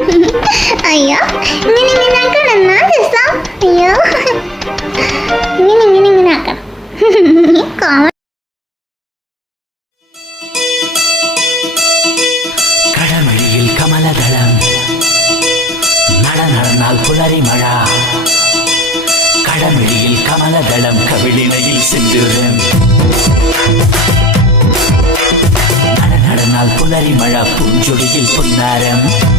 അയ്യോ ഇങ്ങനെ ആക്കണം എന്നാ രസം. അയ്യോ ഇങ്ങനെ ആക്കണം. കടമഴിയിൽ കമലദളം നടന്നാൽ പുലരി മഴ. കടമഴിയിൽ കമലദളം കവിളിണയിൽ സിന്ദൂരം. നടന്നാൽ പുലരി മഴ പൂഞ്ചൊടിയിൽ പൊന്നാരം.